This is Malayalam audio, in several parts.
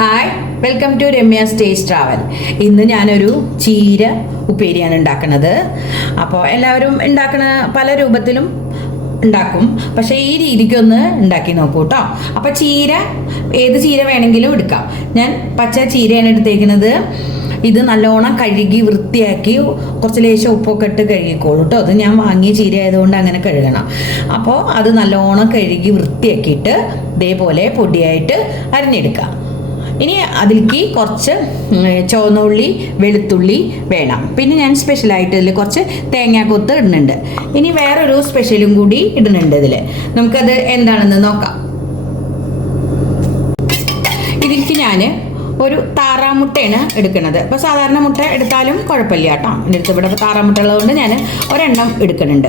Hi, welcome to Ramya's taste travel. ഇന്ന് ഞാനൊരു ചീര ഉപ്പേരിയാണ് ഉണ്ടാക്കുന്നത്. അപ്പോൾ എല്ലാവരും ഉണ്ടാക്കുന്ന പല രൂപത്തിലും ഉണ്ടാക്കും, പക്ഷേ ഈ രീതിക്കൊന്ന് ഉണ്ടാക്കി നോക്കൂ കേട്ടോ. അപ്പോൾ ഏത് ചീര വേണമെങ്കിലും എടുക്കാം. ഞാൻ പച്ച ചീരയാണ് എടുത്തേക്കുന്നത്. ഇത് നല്ലോണം കഴുകി വൃത്തിയാക്കി കുറച്ച് ലേശം ഉപ്പൊക്കെ ഇട്ട് കഴുകിക്കോളൂ കേട്ടോ. അത് ഞാൻ വാങ്ങിയ ചീര ആയതുകൊണ്ട് അങ്ങനെ കഴുകണം. അപ്പോൾ അത് നല്ലോണം കഴുകി വൃത്തിയാക്കിയിട്ട് ഇതേപോലെ പൊടിയായിട്ട് അരിഞ്ഞെടുക്കാം. ഇനി അതിലേക്ക് കുറച്ച് ചുവന്നുള്ളി, വെളുത്തുള്ളി വേണം. പിന്നെ ഞാൻ സ്പെഷ്യലായിട്ട് ഇതിൽ കുറച്ച് തേങ്ങാക്കൊത്ത് ഇടുന്നുണ്ട്. ഇനി വേറൊരു സ്പെഷ്യലും കൂടി ഇടുന്നുണ്ട് ഇതിൽ. നമുക്കത് എന്താണെന്ന് നോക്കാം. ഇതിലേക്ക് ഞാൻ ഒരു താറാമുട്ടയാണ് എടുക്കുന്നത്. അപ്പോൾ സാധാരണ മുട്ട എടുത്താലും കുഴപ്പമില്ല കേട്ടോ. എൻ്റെ അടുത്ത് ഇവിടെ താറാമുട്ട ഉള്ളതുകൊണ്ട് ഞാൻ ഒരെണ്ണം എടുക്കുന്നുണ്ട്.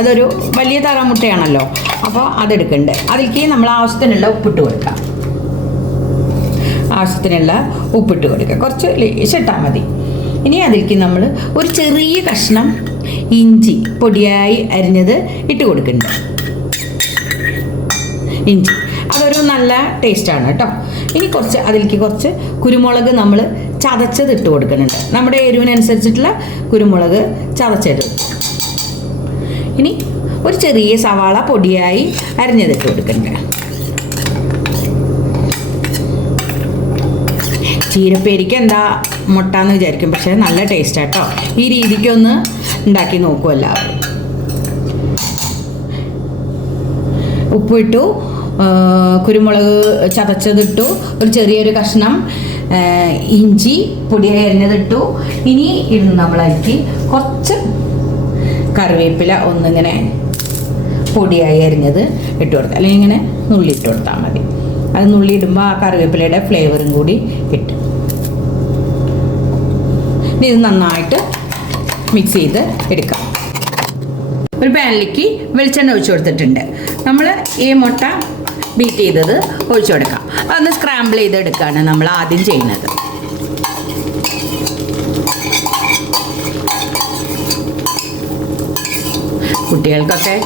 അതൊരു വലിയ താറാമുട്ടയാണല്ലോ, അപ്പോൾ അതെടുക്കുന്നുണ്ട്. അതിലേക്ക് നമ്മൾ ആവശ്യത്തിനുള്ള ഉപ്പിട്ട് കൊടുക്കാം. ഉപ്പിട്ട് കൊടുക്കുക, കുറച്ച് ലേശിട്ടാൽ മതി. ഇനി അതിലേക്ക് നമ്മൾ ഒരു ചെറിയ കഷ്ണം ഇഞ്ചി പൊടിയായി അരിഞ്ഞത് ഇട്ട് കൊടുക്കുന്നുണ്ട്. ഇഞ്ചി അതൊരു നല്ല ടേസ്റ്റാണ് കേട്ടോ. ഇനി അതിലേക്ക് കുറച്ച് കുരുമുളക് നമ്മൾ ചതച്ചത് ഇട്ട് കൊടുക്കുന്നുണ്ട്. നമ്മുടെ എരിവിനനുസരിച്ചിട്ടുള്ള കുരുമുളക് ചതച്ചിട്ട്. ഇനി ഒരു ചെറിയ സവാള പൊടിയായി അരിഞ്ഞതിട്ട് കൊടുക്കുന്നുണ്ട്. ചീരപ്പേരിക്ക് എന്താ മുട്ട എന്ന് വിചാരിക്കും, പക്ഷേ നല്ല ടേസ്റ്റ് കേട്ടോ. ഈ രീതിക്കൊന്ന് ഉണ്ടാക്കി നോക്കൂ എല്ലാവരും. ഉപ്പിട്ടു, കുരുമുളക് ചതച്ചതിട്ടു, ഒരു ചെറിയൊരു കഷ്ണം ഇഞ്ചി പൊടിയായി അരിഞ്ഞതിട്ടു. ഇനി നമ്മളതിലേക്ക് കുറച്ച് കറിവേപ്പില ഒന്നിങ്ങനെ പൊടിയായി അരിഞ്ഞത് ഇട്ട് കൊടുക്കുക, അല്ലെങ്കിൽ ഇങ്ങനെ നുള്ളിയിട്ട് കൊടുത്താൽ മതി. അത് നുള്ളിയിടുമ്പോൾ ആ കറിവേപ്പിലയുടെ ഫ്ലേവറും കൂടി കിട്ടും. ഇനി ഇത് നന്നായിട്ട് മിക്സ് ചെയ്ത് എടുക്കാം. ഒരു പാനിലേക്ക് വെളിച്ചെണ്ണ ഒഴിച്ചു കൊടുത്തിട്ടുണ്ട്. നമ്മൾ ഈ മുട്ട ബീറ്റ് ചെയ്തത് ഒഴിച്ചു കൊടുക്കാം. അതൊന്ന് സ്ക്രാമ്പിൾ ചെയ്തെടുക്കുകയാണ് നമ്മൾ ആദ്യം ചെയ്യുന്നത്. കുട്ടികൾക്കൊക്കെ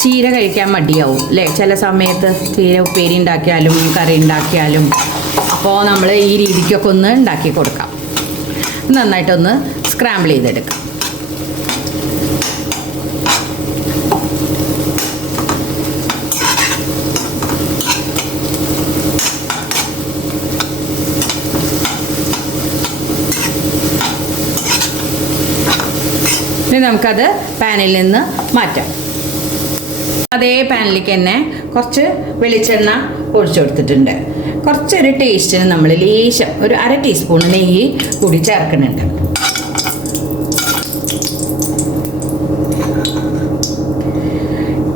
ചീര കഴിക്കാൻ മടിയാവും അല്ലേ? ചില സമയത്ത് ചീര ഉപ്പേരി ഉണ്ടാക്കിയാലും കറി ഉണ്ടാക്കിയാലും. അപ്പോൾ നമ്മൾ ഈ രീതിക്കൊക്കെ ഒന്ന് ഉണ്ടാക്കി കൊടുക്കാം. നന്നായിട്ടൊന്ന് സ്ക്രാമ്പിൾ ചെയ്തെടുക്കാം. ഇനി നമുക്കത് പാനിൽ നിന്ന് മാറ്റാം. അതേ പാനിലേക്ക് തന്നെ കുറച്ച് വെളിച്ചെണ്ണ ഒഴിച്ചു കൊടുത്തിട്ടുണ്ട്. കുറച്ചൊരു ടേസ്റ്റിന് നമ്മൾ ലേശം ഒരു 1/2 ടീസ്പൂൺ നെയ്യ് കൂടി ചേർക്കുന്നുണ്ട്.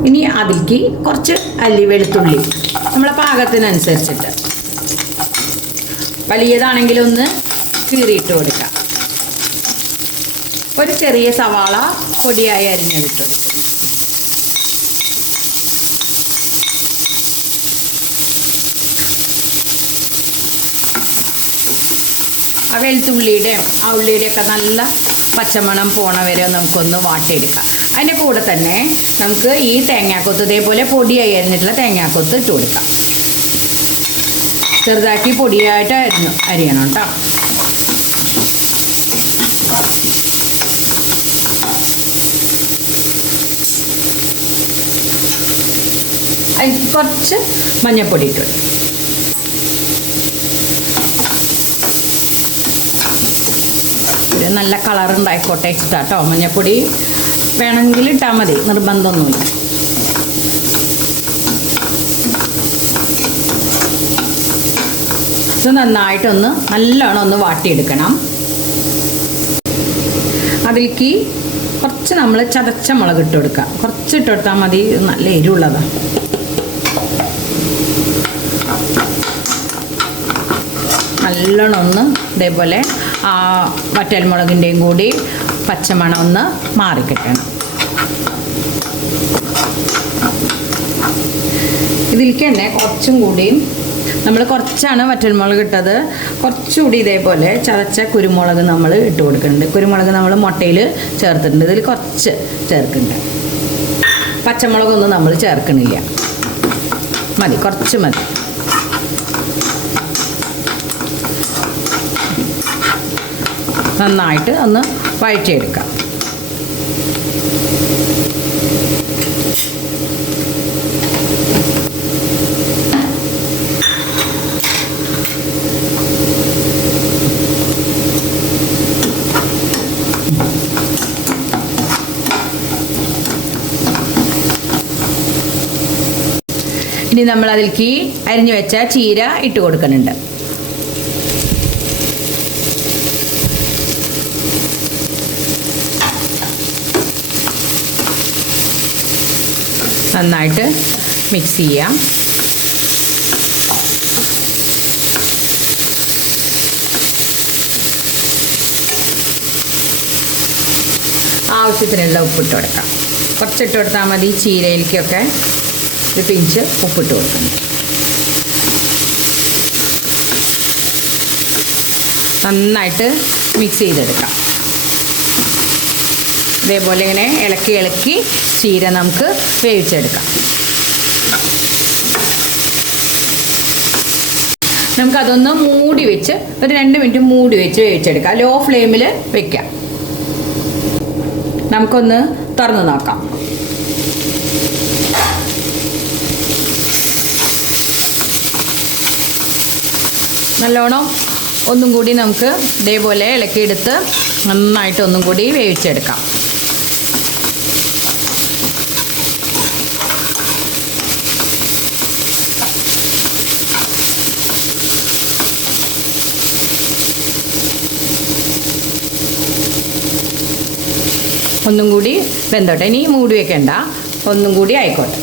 ഇനി അതിലേക്ക് കുറച്ച് അല്ലി വെളുത്തുള്ളി നമ്മളെ പാകത്തിനനുസരിച്ചിട്ട്, വലിയതാണെങ്കിൽ ഒന്ന് കീറിയിട്ട് കൊടുക്കാം. ഒരു ചെറിയ സവാള പൊടിയായി അരിഞ്ഞിട്ട് കൊടുക്കും. ആ വെളുത്തുള്ളിയുടെയും ആ ഉള്ളിയുടെയൊക്കെ നല്ല പച്ചമണം പോണ വരെ നമുക്കൊന്ന് വാട്ടിയെടുക്കാം. അതിൻ്റെ കൂടെ തന്നെ നമുക്ക് ഈ തേങ്ങാക്കൊത്ത് ഇതേപോലെ പൊടിയായി അരിഞ്ഞിട്ടുള്ള തേങ്ങാക്കൊത്ത് ഇട്ട് കൊടുക്കാം. ചെറുതാക്കി പൊടിയായിട്ട് അരിയണം കേട്ടോ. അതിൽ കുറച്ച് മഞ്ഞൾപ്പൊടി ഇട്ട് കൊടുക്കും. നല്ല കളർ ഉണ്ടായിക്കോട്ടെ ഇഷ്ടാട്ടോ. മഞ്ഞൾപ്പൊടി വേണമെങ്കിൽ ഇട്ടാൽ മതി, നിർബന്ധമൊന്നുമില്ല. ഇത് നന്നായിട്ടൊന്ന് നല്ലോണം ഒന്ന് വാട്ടിയെടുക്കണം. അതിലേക്ക് കുറച്ച് നമ്മൾ ചതച്ച മുളക് ഇട്ട് കൊടുക്കുക. കുറച്ച് ഇട്ട് കൊടുത്താൽ മതി, നല്ല എരിവുള്ളതാണ്. നല്ലോണം ഒന്ന് ഇതേപോലെ ആ വറ്റൽമുളകിൻ്റെയും കൂടി പച്ചമണം ഒന്ന് മാറിക്കിട്ടണം. ഇതിലേക്ക് തന്നെ കുറച്ചും കൂടിയും നമ്മൾ കുറച്ചാണ് വറ്റൽമുളക് ഇട്ടത്, കുറച്ചുകൂടി ഇതേപോലെ ചതച്ച കുരുമുളക് നമ്മൾ ഇട്ട് കൊടുക്കുന്നുണ്ട്. കുരുമുളക് നമ്മൾ മുട്ടയിൽ ചേർത്തിട്ടുണ്ട്. ഇതിൽ കുറച്ച് ചേർക്കുന്നുണ്ട്. പച്ചമുളകൊന്നും നമ്മൾ ചേർക്കണില്ല, മതി, കുറച്ച് മതി. നന്നായിട്ട് ഒന്ന് വഴറ്റിയെടുക്കാം. ഇനി നമ്മൾ അതിലേക്ക് അരിഞ്ഞു വെച്ച ചീര ഇട്ട് കൊടുക്കുന്നുണ്ട്. നന്നായിട്ട് മിക്സ് ചെയ്യാം. ആവശ്യത്തിനുള്ള ഉപ്പിട്ട് കൊടുക്കാം. കുറച്ചിട്ട് കൊടുത്താൽ മതി. ചീരയിലേക്കൊക്കെ ഒരു പിഞ്ച് ഉപ്പിട്ട് കൊടുക്കണം. നന്നായിട്ട് മിക്സ് ചെയ്തെടുക്കാം. ഇതേപോലെ ഇങ്ങനെ ഇളക്കി ഇളക്കി ചീര നമുക്ക് വേവിച്ചെടുക്കാം. നമുക്കതൊന്ന് മൂടി വെച്ച് ഒരു 2 മിനിറ്റ് മൂടി വെച്ച് വേവിച്ചെടുക്കാം. ലോ ഫ്ലെയിമിൽ വെക്കാം. നമുക്കൊന്ന് തുറന്ന് നോക്കാം. നല്ലോണം ഒന്നും കൂടി നമുക്ക് ഇതേപോലെ ഇളക്കിയെടുത്ത് നന്നായിട്ട് ഒന്നും കൂടി വേവിച്ചെടുക്കാം. ഒന്നും കൂടി വെന്തോട്ടെ. ഇനി മൂടി വെക്കണ്ട, ഒന്നും കൂടി ആയിക്കോട്ടെ.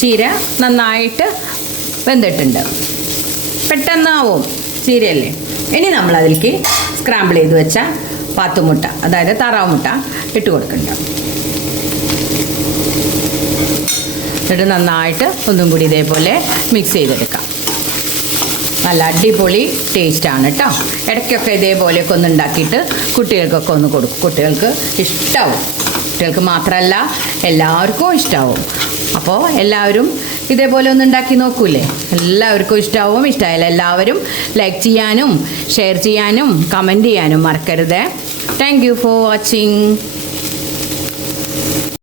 ചീര നന്നായിട്ട് വെന്തിട്ടുണ്ട്. പെട്ടെന്നാവും ചീരയല്ലേ. ഇനി നമ്മൾ അതിലേക്ക് സ്ക്രാമ്പിൾ ചെയ്ത് വെച്ച പാത്തുമുട്ട, അതായത് താറാവ് മുട്ട ഇട്ട് കൊടുക്കുന്നുണ്ട്. എന്നിട്ട് നന്നായിട്ട് ഒന്നും കൂടി ഇതേപോലെ മിക്സ് ചെയ്തെടുക്കാം. നല്ല അടിപൊളി ടേസ്റ്റാണ് കേട്ടോ. ഇടയ്ക്കൊക്കെ ഇതേപോലെയൊക്കെ ഒന്ന് ഉണ്ടാക്കിയിട്ട് കുട്ടികൾക്കൊക്കെ ഒന്ന് കൊടുക്കും. കുട്ടികൾക്ക് ഇഷ്ടമാവും. കുട്ടികൾക്ക് മാത്രമല്ല എല്ലാവർക്കും ഇഷ്ടമാവും. അപ്പോൾ എല്ലാവരും ഇതേപോലെ ഒന്ന് ഉണ്ടാക്കി നോക്കൂലേ? എല്ലാവർക്കും ഇഷ്ടമാവും. ഇഷ്ടമായാലും എല്ലാവരും ലൈക്ക് ചെയ്യാനും ഷെയർ ചെയ്യാനും കമൻറ്റ് ചെയ്യാനും മറക്കരുത്. Thank you for watching.